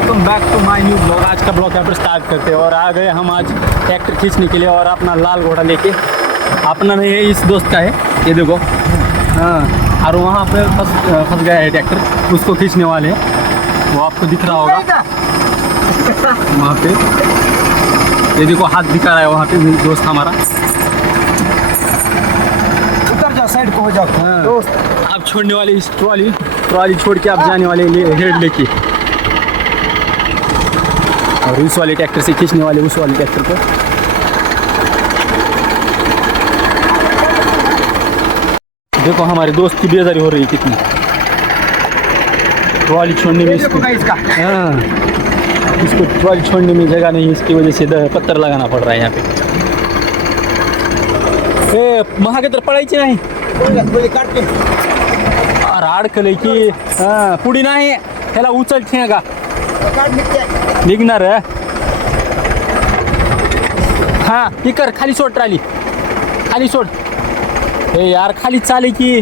Welcome back to my new blog. आज का blog यहाँ पर स्टार्ट करते हैं और आ गए हम आज ट्रैक्टर खींचने के लिए और अपना लाल घोड़ा लेके। अपना नहीं है, इस दोस्त का है, ये देखो। हाँ, और वहाँ पे फंस गया है ट्रैक्टर, उसको खींचने वाले हैं। वो आपको दिख रहा होगा वहाँ पे, ये देखो हाथ दिखा रहा है वहाँ पे दोस्त हमारा। उतर जाओ, साइड को हो जाओ। हाँ, दोस्त आप छोड़ने वाले इस ट्रॉली छोड़ के आप जाने वाले हेड लेके, और उस वाले ट्रैक्टर से खींचने वाले उस वाले ट्रैक्टर को। देखो हमारे दोस्त की बेजारी हो रही है कितनी, ट्रॉली छोड़ने में इसको। हाँ, इसको ट्रॉली छोड़ने में जगह नहीं, इसकी वजह से पत्थर लगाना पड़ रहा है यहाँ पे। ए महा के तर पडायची नाही, अडकलंय की. हां, पुढे नाही, त्याला उचल ठेगा निघणार. हां, ती कर, खाली सोड ट्रॉली, खाली सोड. हे यार खाली चाले की.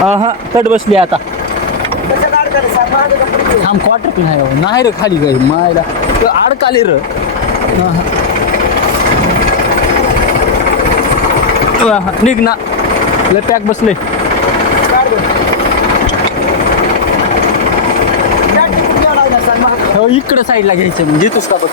हां, तट बसली आता. थांब, क्वार्टर पिन आहे नाही रे, खाली गई मायला अडकाले र. निघ ना, लय पॅक बसले. हो, इकडं साईडला घ्यायचं म्हणजे तूच का बघ.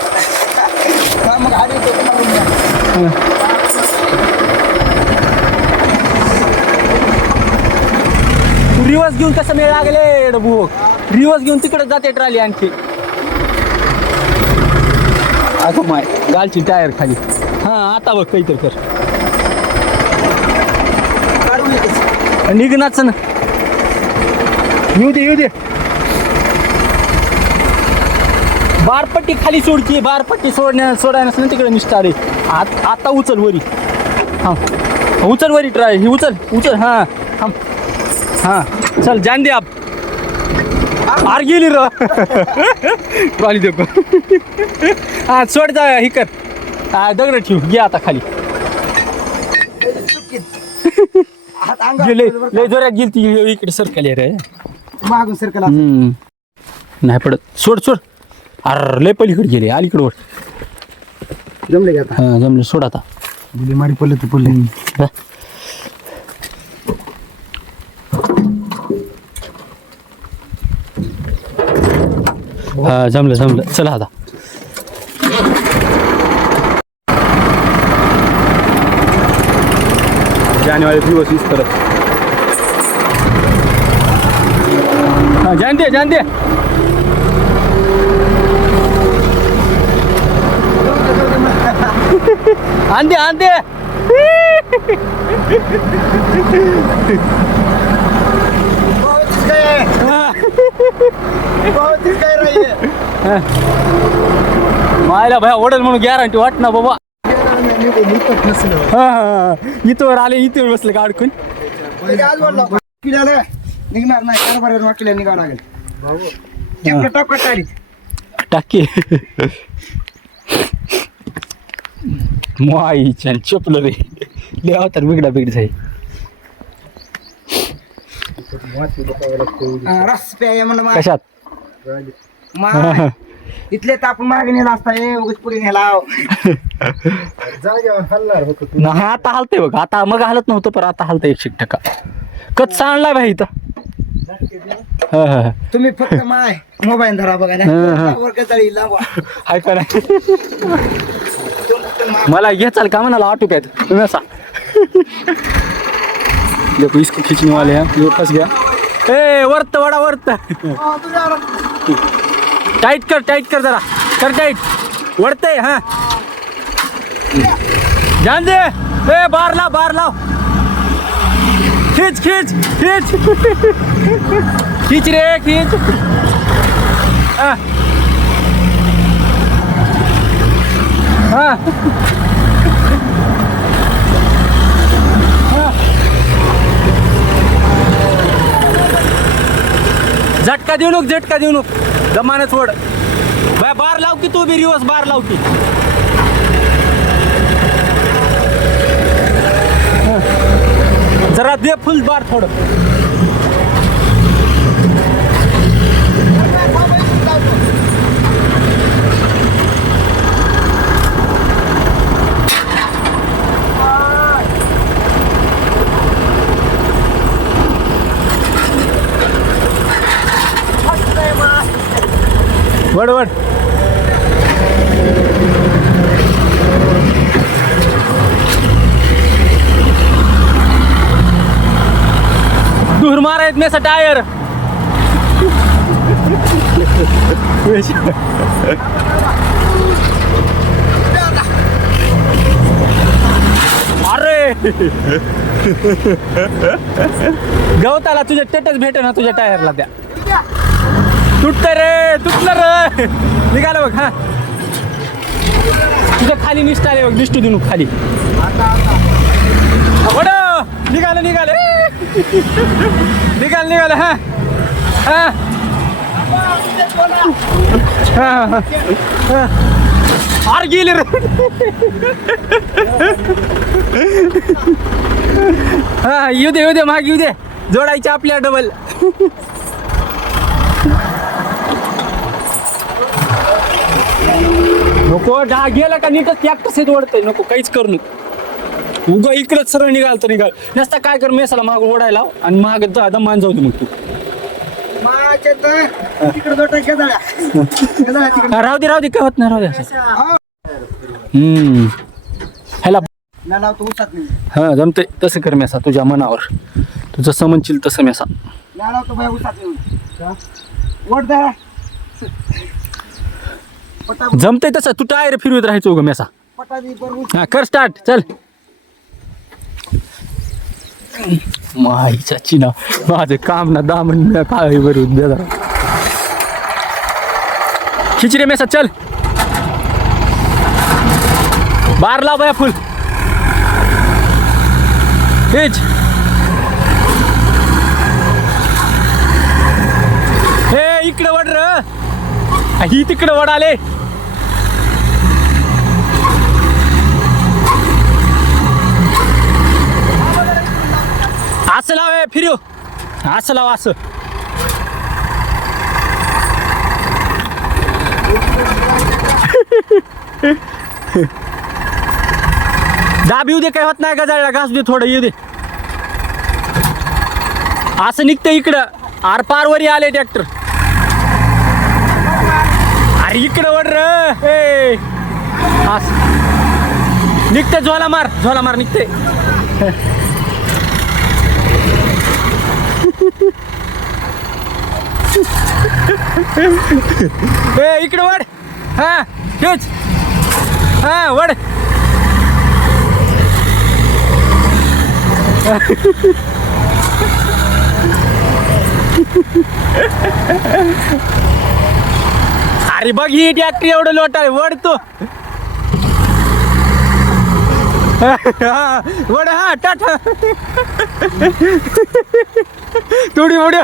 रिवर्स घेऊन कसं मेळ लागले डबू, रिवर्स घेऊन तिकडे जाते ट्रॉली आणखी. अगं माय, गालची टायर खाली. हां, आता बघ काहीतरी कर. निघणाच ना, येऊ दे. बारपट्टी खाली सोडची, बारपट्टी सोडायला ना तिकडे निष्ठा रे. आता उचल वरी. हां, उचल वरी ट्राय, ही उचल. हां हां हां, चल जान दे. आप आर गेली र ट्रॉली देखो. हां, सोड जा, ही कर. दगड ठेव, घे आता खाली. लय जोरात गेली ती, इकडे सरकल रे, मागून सरकल. नाही पडत. सोड. अरे लय पलीकडे गेले, अलीकडे वर जमले का? हां, जमले. सोड आता. बुली मारी पडले तर पडले. हा, जमलं. चला आता. जाने वाले दिवस इस तरफ. हाँ, जान दे. आन दे. मायला भया ओढल म्हणून गॅरंटी वाट ना बाबा. इथवर आले, इथे बसले का अडकून. निघणार नाही, कारभार वाटल्या निघावं लागेल. टाके माई छान चपलं रे, लय अवतार बिगडा आहे. रस प्याय म्हणून कशात इथले तर आपण मागे नेला असता, उगाच पुढे नेला. नाही, आता हलतंय बघ. आता मग हलत नव्हतं, पण आता हलतंय 100%. कच्चा आणलाय भाई इथं. तुम्ही फक्त माय मोबाईल धरा बघा ना, हाय का नाही. मला घे चाल का म्हणाला ऑटो प्यात तुम्ही असा. देखो इसको खींचने वाले हैं, ये फंस गया. ए वर्त बड़ा वर्त, टाइट कर जरा, कर टाइट. वरते. हाँ, जान दे. ए बार लाव. खींच रे. हाँ. झटका देऊ नको, जमाने सोड. बार लाव की, तू भी रिवर्स बार लाव की. जरा दे फुल बार थोडं. वड वड दूर मारायत मेसा टायर अरे गवताला तुझ्या टटच भेटे ना तुझ्या टायरला त्या तुटणार रे निघालं बघ हा तुझ्या खाली निष्ठाले बघ निष्ठू देऊ खाली वड निघालं हा हा अरे गेले रे हा येऊ दे माग येऊ दे जोडायचे आपल्या डबल नको डा गेला का नीटच त्याग कसे ओढतंय नको काहीच करू नको उगा इकडंच सरळ निघाल तर निघाल नसता काय कर मेसाला माग ओढायला आणि माग दमान जाऊ दे मग तू राहू दे काय होत नाही राहू दे ह्याला हा जमते तसं कर मेसा तुझ्या मनावर तुझं समजशील तसं मेसा जमते तसं तू टायर फिरवत राहायचो ग मेसा हा कर स्टार्ट चल माईच्या चिना माझं काम ना दामन काय बरोबर बेदा खिचरे मेसा चल बार लाव बया फुल खिच हे इकडे वड र ही तिकडे वड आले असं लाव फिरू असं लाव असं दाब येऊ दे काय होत नाही गजाळला घास दे थोडं येऊ दे असं निघतं इकडं आर पारवरी आले ट्रॅक्टर अरे इकडं वड रे असं निघते झोला मार निघते इकडे वड हा तेच हा वड अरे बघ ही ट्रॅक्टर एवढं लोट आहे वड तो वड हा टाट तुडी उडी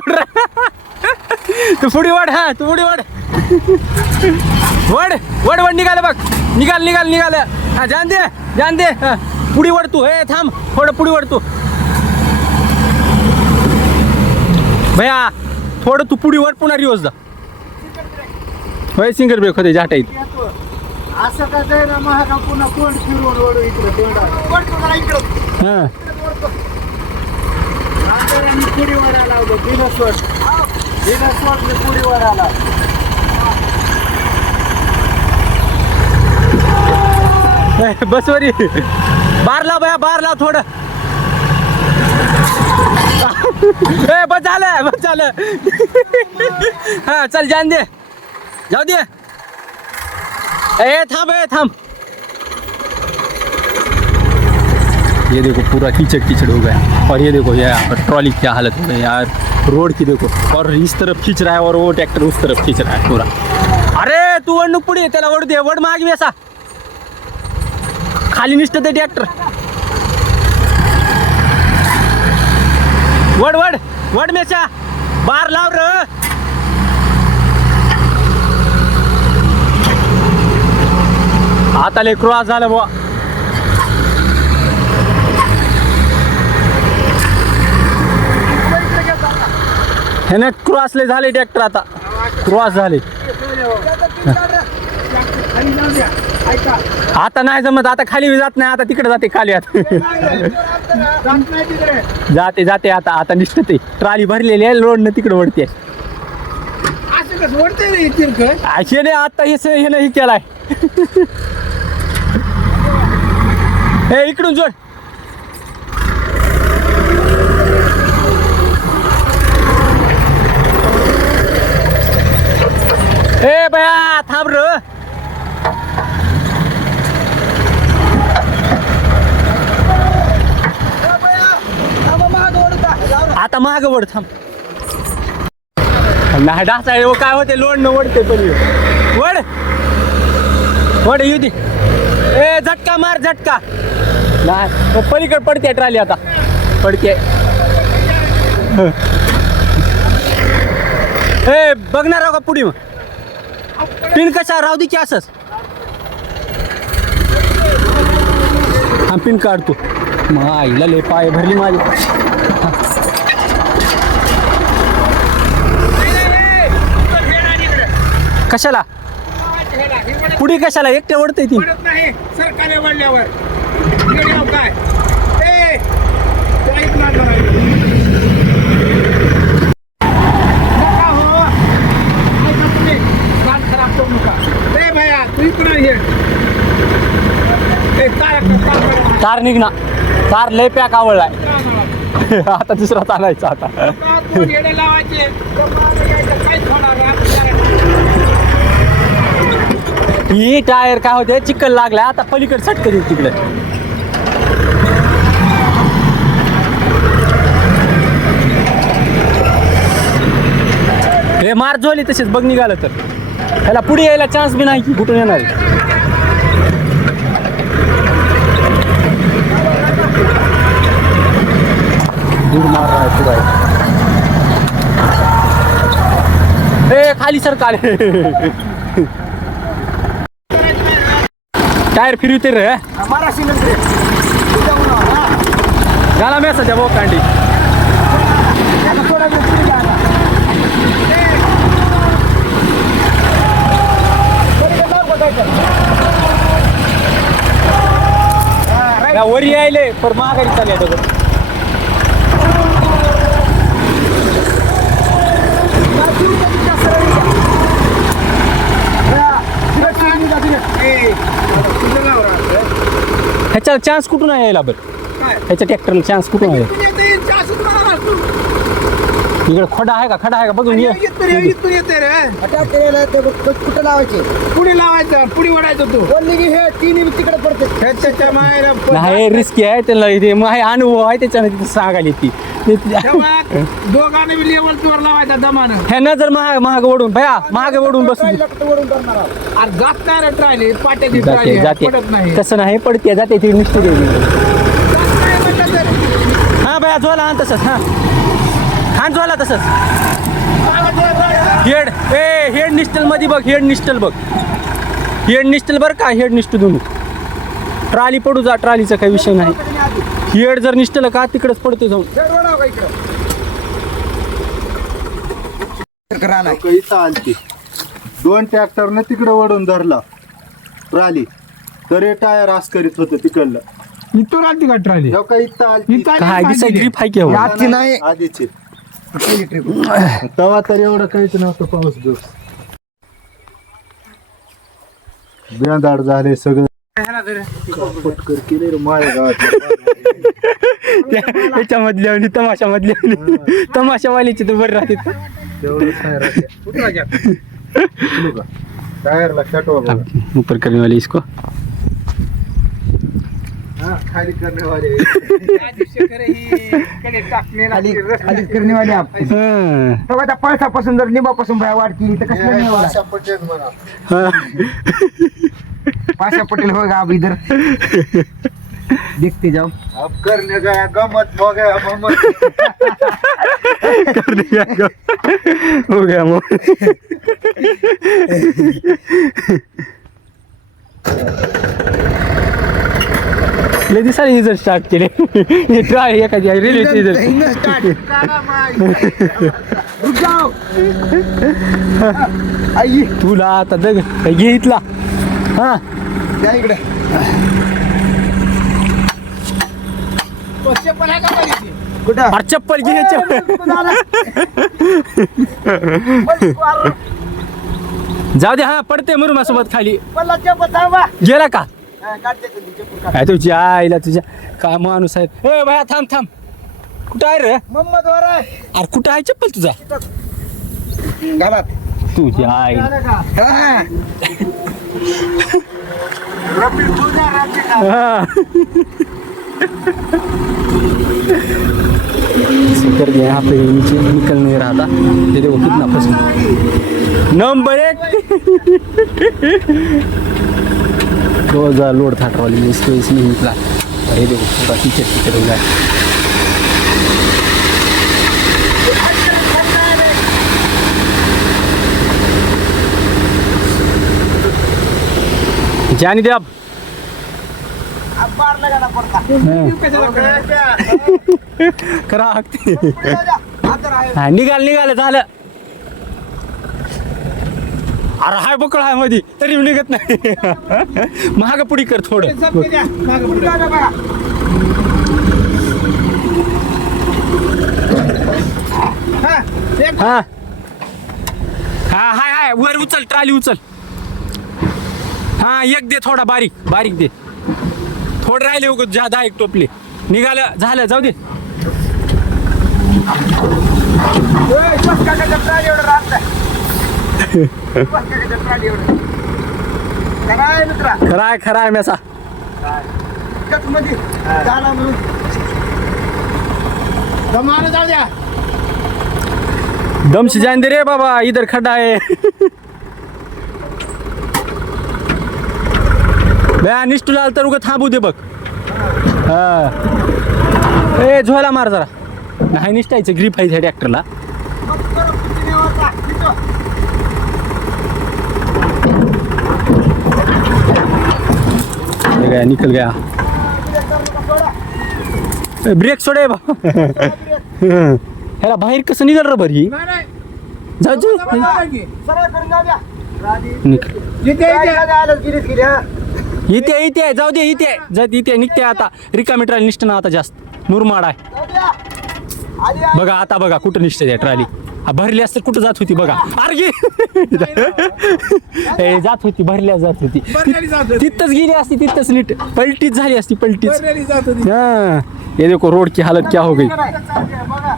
तू पुढी वड हा तू पुढी वड वड निघालं बघ निघाल हा जान दे पुढी वड तू हे थांब थोडं पुढी वड तू भैया थोडं तू पुढी वड पुन्हा रिवर्स जा होय सिंगर ब्रेक होते जाटा इथे असं का जायला महागा पुन्हा कोण फिरवून ओढू इकडे हां पुडी वडा लावलो बिनसवड पुडी वडा लाव बसवरी बार लाव थोडं बस झालं हा चल जान दे जाऊ दे थांब ये देखो पूरा कीचड़ हो गया और ये देखो यार ट्रॉली क्या हालत हो गई यार रोड की देखो और इस तरफ खींच रहा है और वो ट्रैक्टर उस तरफ खींच रहा है पूरा अरे तू वड पुढे त्याला वड दे वड मागे असा खाली निष्ठ ते ट्रॅक्टर वड मेचा बार लाव र आता लय क्रॉस झालं बुवा ह्याने क्रॉस लय झाले ट्रॅक्टर आता क्रॉस झाले आता नाही जमत आता खाली जात नाही आता तिकडे जाते खाली जाते आता निष्ठते ट्राली भरलेली आहे लोडनं तिकडे वळते कसं वाटतंय रे तिरकट हे नाही आता हे नाही केलाय हे इकडून जोड ए बया थांब र आता माग वड थांब नाही डासा काय होते लोड न वडते पहिले वड वड येऊ दे ए झटका मार झटका नाही पलीकडे पडते ट्राली आता पडते ए बघणार राव का पुढे मग पिन कशा राहू दे की असंच हा पिन काढतो मग आईला लय पाय भरली माझी कशाला पुढे कशाला एकटे ओढते ती नाही सरकारने वाढल्यावर काय खराब करू नका भैया तू इकडे ये कार निघना कार लय पॅक आवडलाय आता दुसरा चालायचा आता लावायचे ही टायर काय होते चिखल लागलाय आता पलीकडे सटक देईल तिकडे हे मार झोली तसेच बघ निघालं तर त्याला पुढे यायला चान्स बी नाही की कुठून येणार दूर मार रहा है पूरा ए खाली सर काले टायर फिरवते रे हमारा सिलेंडर गाला मेसेज है वो कैंडी वरी यायले पर महागारी चालले दोघं ह्याच्याला चान्स कुठून आहे यायला बरं ह्याच्या ट्रॅक्टरला चान्स कुठून आहे इकडे खडा आहे का बघून ये येते रे कुठं लावायचे पुढे लावायचं पुढे ओढायचं तू बोलली की हे तीन तिकडे पडते ह्याच्या मायला नाही रिस्की आहे त्याला इथे माही अनुभव आहे त्याच्यानं तिथे सांगायला ती दोघांनी लेवल वर लावायचा दमानं ह्यानं जर महाग ओढून भया महाग ओढून बसून जात नाही रे ट्रायली पाट्याची जाते ट्रायली पडत नाही तसं नाही पडते जाते ती निष्ठू हा भया झोला आण तसंच हा खान झोला तसंच हेड निस्टल मध्ये बघ हेड निस्टल बरं का हेड निस्टल दोन्ही ट्राली पडू जा ट्रालीचा काही विषय नाही हेड जर निस्टल का तिकडेच पडतो जाऊन इथं आलती 2 ट्रॅक्टरने तिकडे वळून धरला ट्राली तरी टायर आस करीत होतं तिकडलं इथून आलती का ट्रायली इथं आलती काय दिसा ग्रीप आहे की हो? आजची नाही आधीची तेव्हा तर एवढं काहीच नव्हतं पाऊस दिवस बेंदाड झाले सगळं पटकर केले रे माझ्या गावात त्याच्यामधल्या आणि तमाशावालीचे तर बरं राहते टायरला कटवा ऊपर करने वाले इसको खाली करने वाले खाली करणे वाले आपण तेव्हा त्या पळसापासून जर निंबापासून बाहेर वाढती तर कसं नाही पाशा पटेल म्हणा पाशा पटेल होगा अब इधर देखते जाओ अब करने गया गमत हो गया मोहम्मद हो गया ले दिसायला इजर स्टार्ट केले हे ट्राय एखादी रेल्वेची इजर आई तुला आता दग घे इथला हा त्या इकडे कुठं चप्पल घे जाऊ दे हा पडते मुरुमा सोबत खाली पल्ला चप्पल थांबा गेला का काढते चप्पल काढ. काय तुझ्या आईला तुझ्या काय माणूस आहे ए बाया थांब थांब कुठं आहे रे मोहम्मद वर आहे अरे कुठं आहे चप्पल तुझा घरात तुझ्या आई हा. रफीक तुझ्या रात्री का? कर दिया यहाँ पे नीचे निकल नहीं रहा था ये देखो कितना फंस नंबर 1 2000 लोड था ट्रॉली में इसको इसमें निकला और ये देखो पूरा टीचर हो गया जाने दे अब अब बार लगाना पड़ता करा हकते पुढे जा. अंदर आहे. हा निघाल निघाल झालं अरे हाय बकळ हाय मध्ये तरी निघत नाही महाग पुढी कर थोडं पुढे जा, बघा. हा, एक हा हा हाय हाय वर उचल ट्राली उचल हा एक दे थोडा बारीक बारीक दे थोडं राहिले उगत जादा एक टोपले निघालं झालं जाऊ दे ओय, बस काकाच्या ट्राली एवढं राहत नाही. बस काकाच्या ट्राली एवढं. काय मित्रा खरा आहे मेसा कट मध्ये झाला म्हणून जमाने जाऊ द्या. दम से जान दे रे बाबा इधर खड्डा है बया निष्ठुलाल तर उगं थांबू दे बघ हा ए झोला मार जरा नाही निष्ठायचं ग्रीप आहे ट्रॅक्टरला मग बरं, किती वाजता? किती? गया निकल गया ब्रेक सोडे बा ह्याला बाहेर कसं निघाल रे बरी नाही, नाही. जा जा. सरळ करून जाऊ द्या. निघ आलंच गिरीत गेली, हा. इथे जाऊ दे इथे निघते आता रिकामी ट्राली निष्ठ ना आता जास्त मुरमाड आहे जाऊ द्या. आली, आली. बघा आता बघा कुठं निष्ठे त्या ट्राली भरली असते कुठं जात होती बघा अरे ए, जात होती भरल्या जात होती भरलेली जात होती. तिथंच गेली असती तिथंच नीट पलटीच झाली असती पलटीच भरलेली जात होती. हाँ ये देखो रोड की हालत क्या हो गई बघा.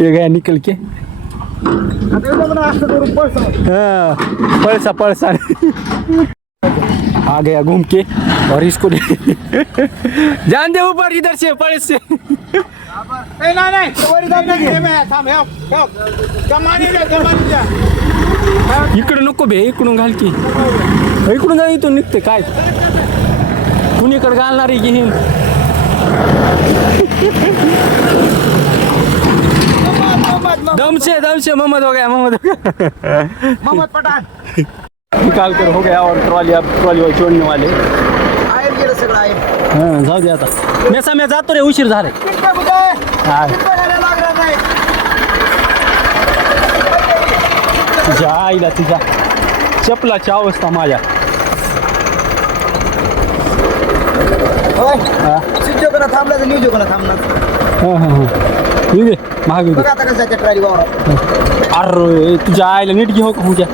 ये गया निकल के आता एवढं म्हणा असं करून पळसा. हाँ पलसा आ गया घूम के और इसको जान दे ऊपर इधर से पलस से ए, नाही वरी जाऊ दे. हे बघ, थांब, हे. जमाने द्या. इकडं नको बे इकडून घाल की इकडून जा इथून निघते काय कुणीकडे घालणारी घेईन दम से मोहम्मद हो गया मोहम्मद पठाण निकाल कर हो गया और ट्रॉली वाले छोड़ने वाले आहे गेलं सगळं आहे. हाँ जाऊ दे आता मेसा मी जातो रे उशीर झाले किती कुठे? हा किती घालायला लागणार नाही. तुझ्या आईला तुझ्या चपलाची अवस्था माझ्या होय. हा सिद्धोकाला थांबला तर निजोकाला थांबणार. हा येऊ दे महाग येऊ दे बघा आता कसं जायचं ट्राली वावरात. अरे तुझ्या आईला नीट घेऊ का उद्या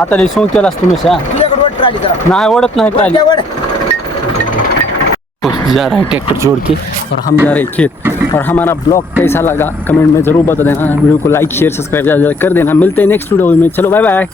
आता लई सोंग केलास तुम्ही सा तुझ्याकडे वड ट्राली जरा. नाही ओढत नाही ट्राली वड. जा रहा है ट्रैक्टर जोड़ के और हम जा रहे हैं खेत और हमारा ब्लॉग कैसा लगा कमेंट में ज़रूर बता देना वीडियो को लाइक शेयर सब्सक्राइब ज़्यादा कर देना मिलते हैं नेक्स्ट वीडियो में चलो बाय बाय